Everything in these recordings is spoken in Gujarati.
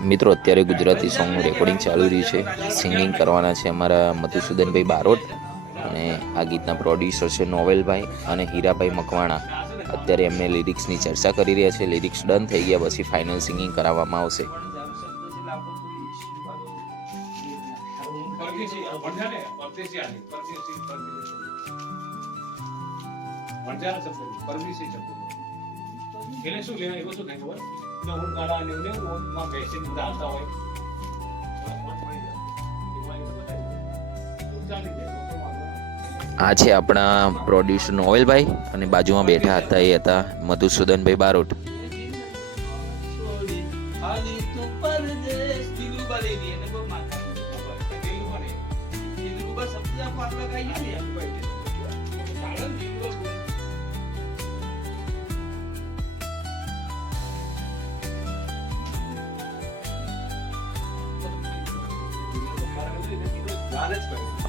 મિત્રો અત્યારે ગુજરાતી સોંગનું રેકોર્ડિંગ ચાલુ રહ્યું છે. સિંગિંગ કરવાના છે અમારા મધુસૂદનભાઈ બારોટ અને આ ગીતના પ્રોડ્યુસર છે નોવેલભાઈ અને હીરાભાઈ મકવાણા. અત્યારે એમને લિરિક્સની ચર્ચા કરી રહ્યા છે. લિરિક્સ ડન થઈ ગયા પછી ફાઇનલ સિંગિંગ કરાવવામાં આવશે. આ છે આપણા પ્રોડ્યુસર નોવેલભાઈ અને બાજુમાં બેઠા હતા એ હતા મધુસૂદનભાઈ બારોટ.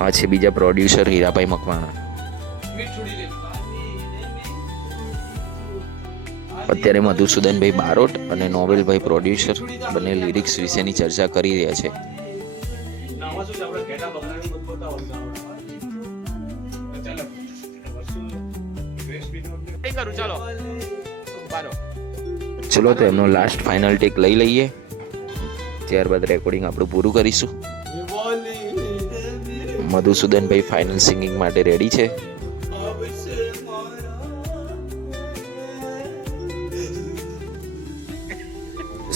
આ છે બીજા પ્રોડ્યુસર હીરાભાઈ મકવાણા. અત્યારે મધુસૂદનભાઈ બારોટ અને નોવેલભાઈ પ્રોડ્યુસર બંને લિરિક્સ વિશેની ચર્ચા કરી રહ્યા છે. ચલો તો એમનો લાસ્ટ ફાઇનલ ટેક લઈ લઈએ, ત્યારબાદ રેકોર્ડિંગ આપણું પૂરું કરીશું. મધુસૂદનભાઈ ફાઇનલ સિંગિંગ માટે રેડી છે.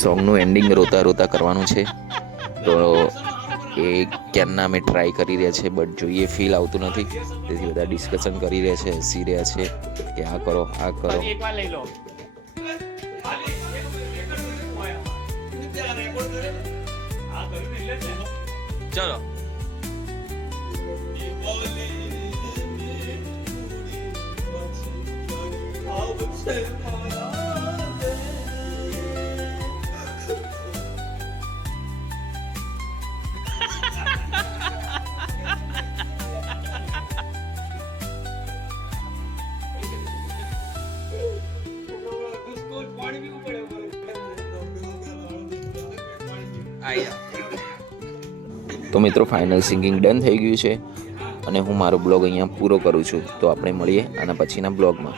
સોંગનું એન્ડિંગ રોતા રોતા કરવાનું છે, તો એ ક્યારના અમે ટ્રાય કરી રહ્યા છે, બટ જોઈએ ફીલ આવતું નથી. તેથી બધા ડિસ્કશન કરી રહ્યા છે, હસી રહ્યા છે કે આ કરો આ કરો. ચલો તો મિત્રો ફાઇનલ સિંગિંગ ડન થઈ ગયું છે અને હું મારો બ્લોગ અહીંયા પૂરો કરું છું. તો આપણે મળીએ આના પછીના બ્લોગમાં.